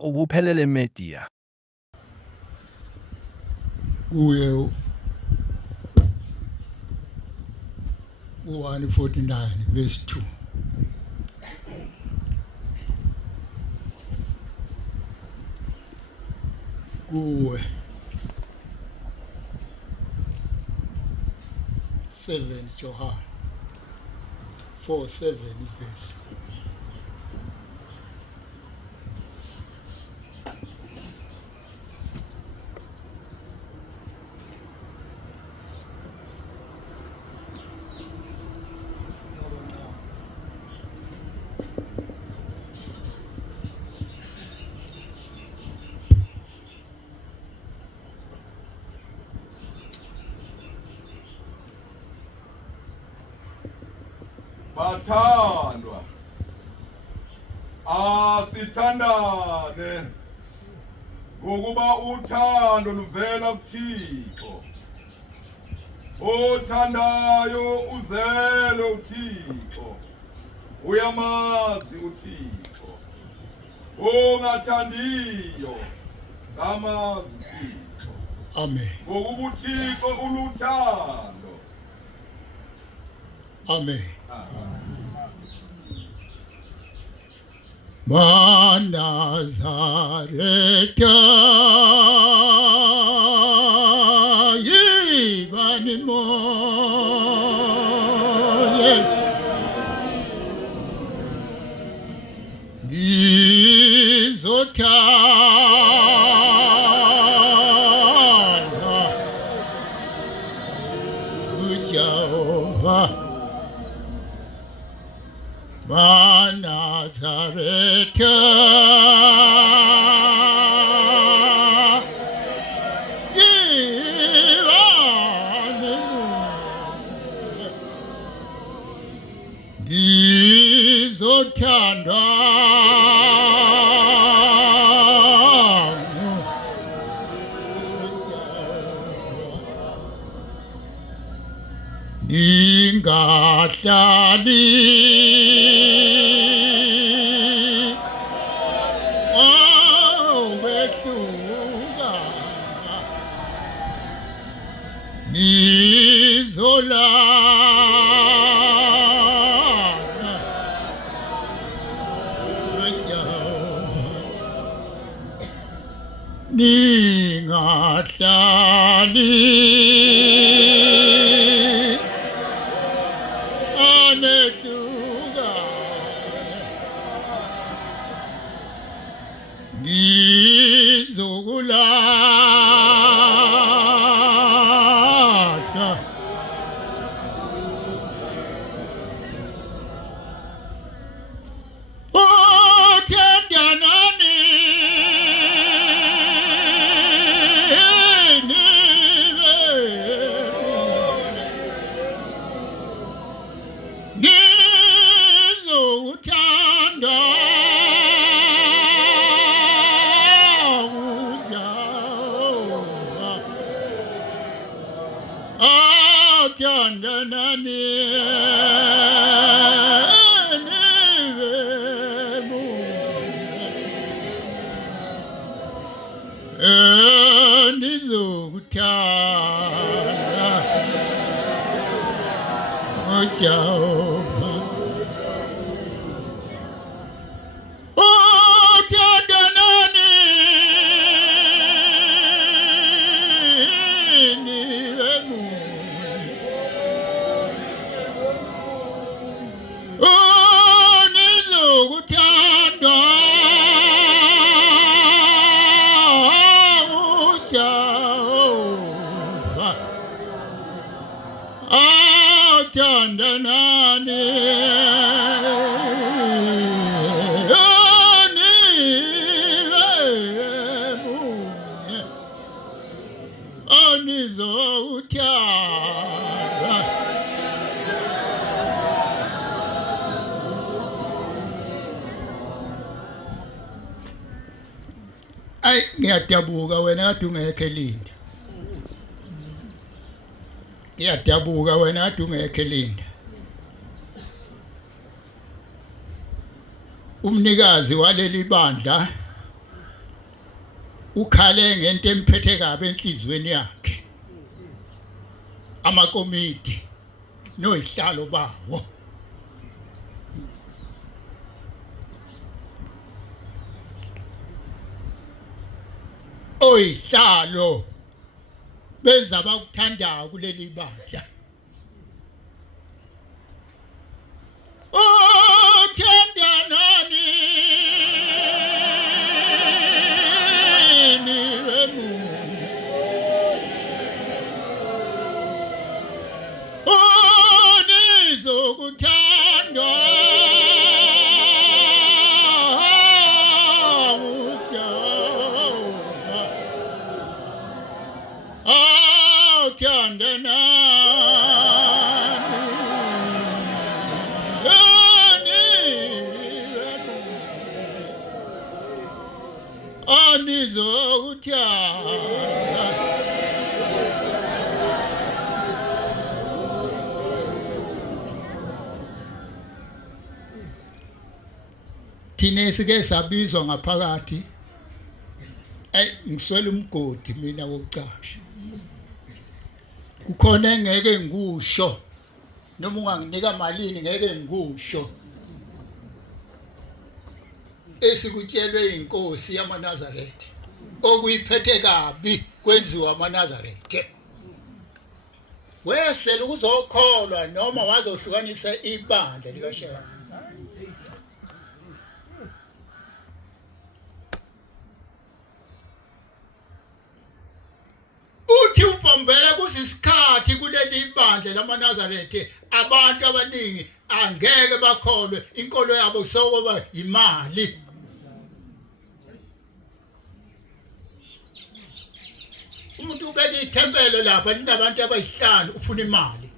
ubuphelele media kuye u-149 verse 2 kuwe 7 John 4:7 verse Bathandwa asithandane ngokuba uthando luvela kuThixo. Othandayo uzele uThixo, uyamazi uThixo. Ongathandiyo ngamazi uThixo. Amen. Ngokuba uThixo uluthando. Amen. Manazareta yibani moye ngizothanda uJehova Manazareta yibani moye ngizothanda ningahlali awubehlukana nizolana noJehova ningahlali ngizokulahla othandanani nizothanda athandanani nizokuthanda uJehova othandanani nizokuthanda uJehova athandanani niwemunye anizokuthanda ay ngiyadabuka wena kade ungekho elinda ngiyadabuka wena kade ungekho elinda umnikazi waleli bandla ukhale ngento emphethe kabi enhlizweni yakhe amakomiti noyihlalo bawo oyihlalo benza abakuthandayo kuleli bandla uthandanani Unizokuthandwa nguJehova uthandanani Unizokuthandwa thine sike sabizwa ngaphakathi ngiswela umgodi mina wokucasha kukhona engeke ngikusho noma unganginika malini ngeke ngikusho esikutshelwe inkosi yamaNazaretha okuyiphethe kabi kwenziwa amaNazaretha wesela ukuzokholwa noma wazohlukanisa ibandla likaShaka uthi ubombele kusisikhathi kuleli bandla lamaNazaretha abantu abaningi angeke bakholwe inkolo yabo sokuba imali umuntu ubeka ithempelo lapha linabantu abayihlanu ufuna imali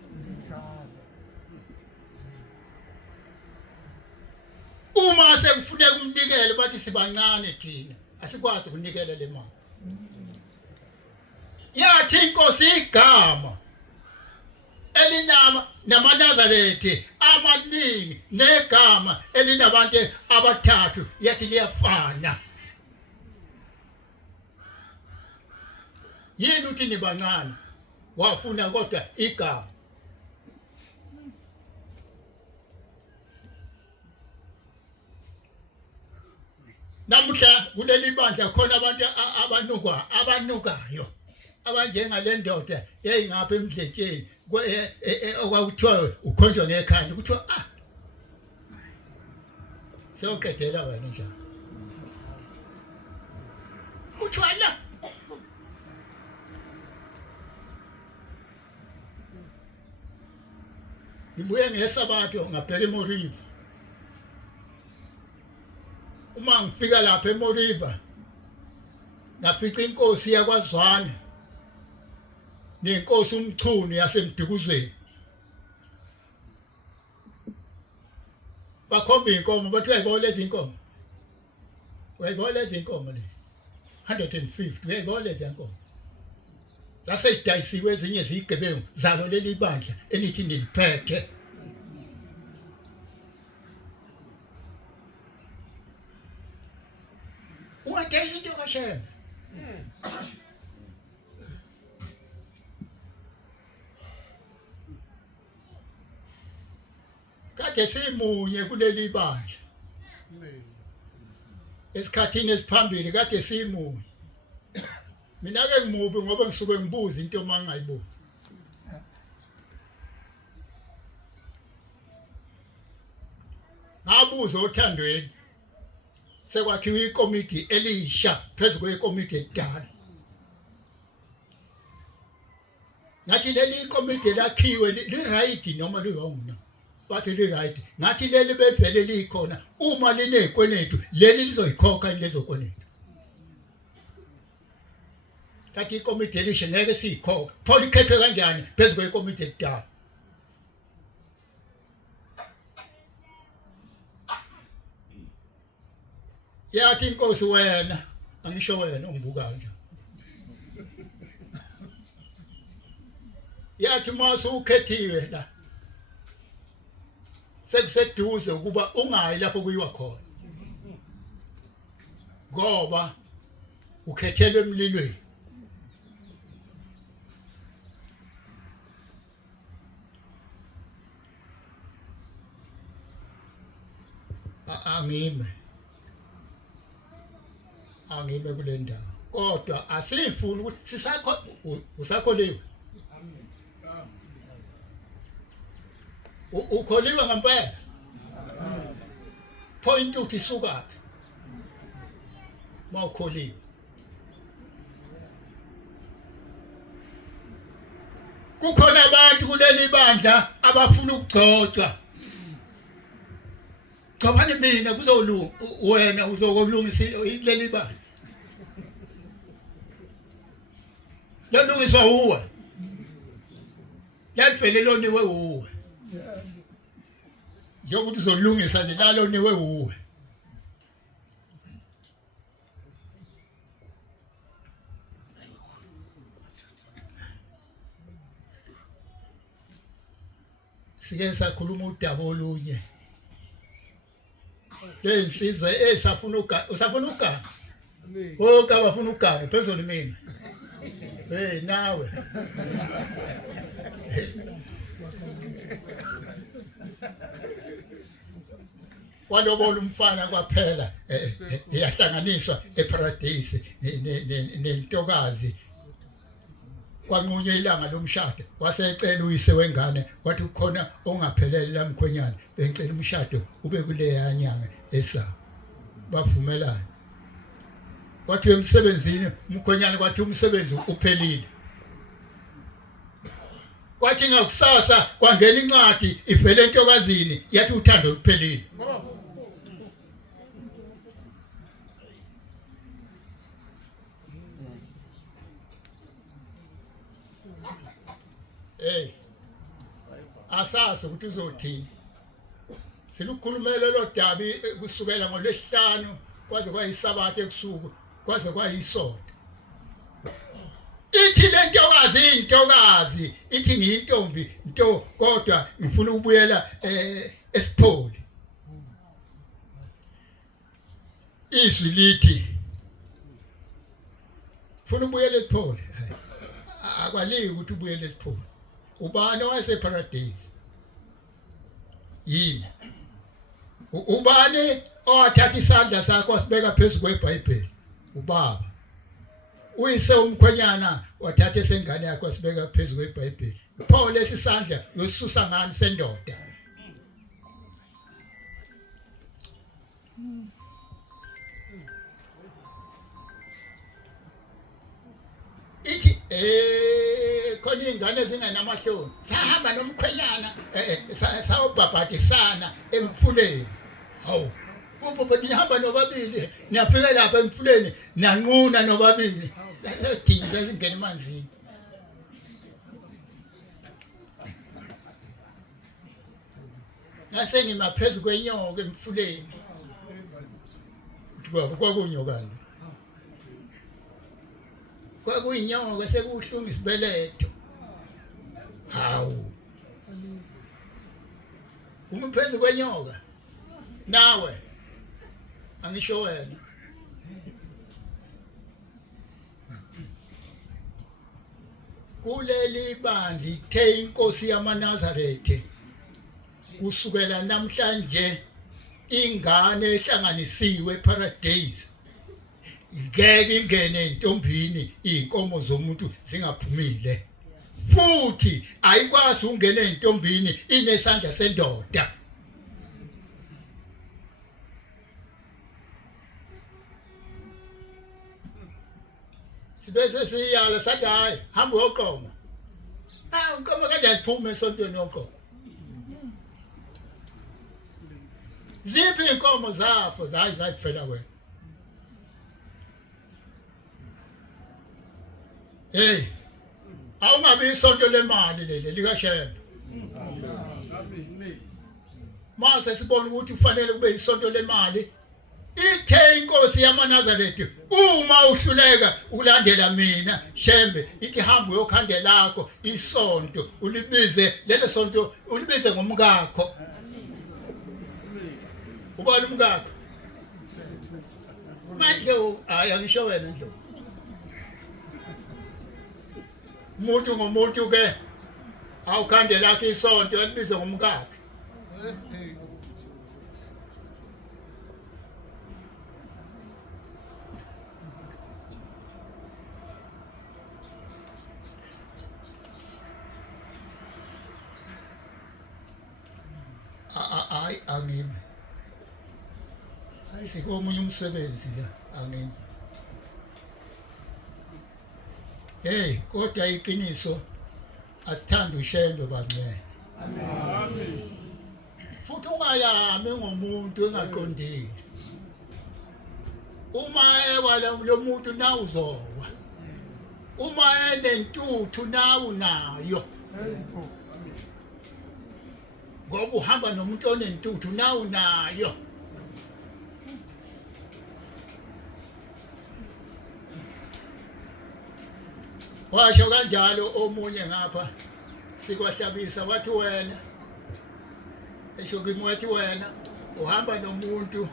uma sekufuneka umnikele bathi sibancane thina asikwazi ukunikela le mali yathi inkosi igama elinama namaNazaretha amaningi negama elinabantu abathathu yathi liyafana yini uthi nibancane wafuna kodwa igama namuhla kuleli bandla khona abantu abanukayo abanjengale ndoda yayingapha emdletsheni okwakuthiwa ukhonjwa ngekhanda kuthiwa soqedela wena njalo kuthiwa la ngibuye ngesabatho ngabheka eMoriva uma ngifika lapha eMoriva ngafica inkosi yakwaZwane nenkosi umchuni yasemdukuzweni bakhomba inkomo bathi uyayibona lezi inkomo uyayibona lezi inkomo le 150 uyayibona lezi inkomo zasedayisiwe ezinye zigebengu zalo leli bandla enithi niliphethe ungageza into kaShembe kade simunye kuleli bandla esikhathini esiphambili kade simunye mina ke ngimubi ngoba ngisuke ngibuza into mangayibuzi ngabuza othandweni sekwakhiwa ikomiti elisha phezulu kwekomiti edala ngathi leli komiti lakhiwe li right noma li wrong na bathi li right ngathi leli bevele likhona uma linekwenetu leli lizoyikhokha lezokwenetu kathi ikomiti elisha ngeke siyikhokha pho likhethwe kanjani phezulu kwekomiti edala yathi inkosi wena angisho wena ungibuka nje yathi mase ukhethiwe la sekuseduze ukuba ungayi lapho kuyiwa khona ngoba ukhethelwe emlilweni. Angime kule ndawo kodwa asifuni ukuthi sisakho usakholiwe ukholiwe ngempela point uthi suka mawukholiwe kukhona abantu kuleli bandla abafuna ukugcotshwa cabani mina kuzolunga wena uzokulungisa leli bandla lalungiswa uwe lalivele loniwe uwe njengokuthi uzolungisa nje laloniwe uwe sike sakhuluma udaba olunye lensizwe esafuna usafuna ugana wonke abafuna ugana phezulu mina nawe walobona umfana kwaphela yahlanganiswa eParadise nentokazi kwanqunye ilanga lomshado wasecela uyise wengane wathi ukhona ongaphelele lamkhwenyana bengicela umshado ube kuleya nyanga esa bavumelana wathi emsebenzini umkhwenyana kwathi umsebenzi uphelile kwathi ngakusasa kwangena incwadi ivele entokazini yathi uthando luphelile asazi ukuthi uzothini silukhulumela lo dabi kusukela ngolesihlanu kwaze kwayisabatha ebusuku kwaze kwayisonto ithi le ntokazi ithi ngiyintombi nto kodwa ngifuna ukubuyela esipholi izwi lithi ufuna ukubuyela esipholi akwaliki ukuthi ubuyele esipholi ubani waseParadise yini ubani owathatha isandla sakho wasibeka phezulu kweBhayibheli ubaba uyise umkhwenyana wathatha esengane yakho wasibeka phezulu kweBhayibheli pho lesi sandla yosisusa ngani sendoda ithi khona ingane zinganamahloni sahamba nomkhwenyana sawubhabhatisana emfuleni hawu ubo nihamba nobabili niyafika lapha emfuleni nanquna nobabili ladinga zingena emanzini ngase ngimaphezulu kwenyoka emfuleni kuthi kwakunyokana kwakuyinyoka sekuhlunga isibeletho hawu umphezulu kwenyoka nawe angisho wena kuleli bandla ithe inkosi yamaNazaretha kusukela namhlanje ingane ehlanganisiwe eParadise ngeke ingene entombini inkomo zomuntu zingaphumile futhi ayikwazi ungena entombini inesandla sendoda sibese siyala sathi hayi hamba uyoqoma uqoma kanjani phuma esontweni yoqoma ziphi inkomo zafo zayifela wena awungabi isonto lemali leli likaShembe mase sibona ukuthi kufanele kube isonto lemali ithe inkosi yamaNazaretha uma uhluleka ukulandela mina Shembe ithi hamba uyokhandela lakho isonto ulibize lelo sonto ulibize ngomkakho ubani umkakho manje hayi angisho wena nje umuntu ngomuntu ke awukhande lakhe isonto elibizwa ngomkakhe hayi angimi hayi sikomunye umsebenzi la angimi hey kodwa iqiniso asithanda ushendo bancane amen futhi ungayami ngomuntu engaqondile uma ewala lo muntu nawuzowa uma enentuthu nawu nayo ngoba uhamba nomuntu onentuthu nawu nayo washo kanjalo omunye ngapha sikwahlabisa wathi wena esho kimi wathi wena uhamba nomuntu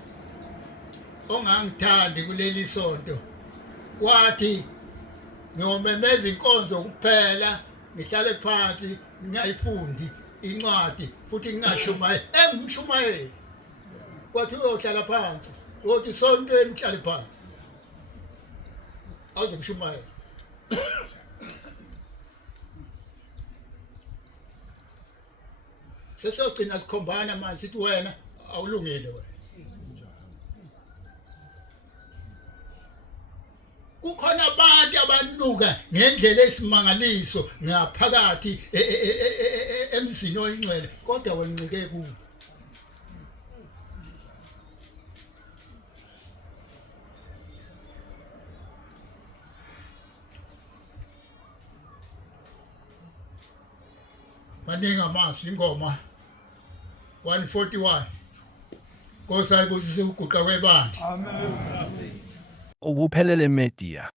ongangithandi kuleli sonto wathi ngiyomemeza inkonzo kuphela ngihlale phansi ngingayifundi incwadi futhi ngingashumayeli engimshumayeli kwathi uyohlala phansi uthi sontweni uhlale phansi awuzomshumayela sesogcina sikhombana manje sithi wena awulungile wena kukhona abantu abanuka ngendlela esimangaliso ngaphakathi emzini oyingcwele kodwa wencike kuwo maningi amazwi ingoma 141 Nkosi ayibusise ukuguqa kwebandla Ubuphelele Media.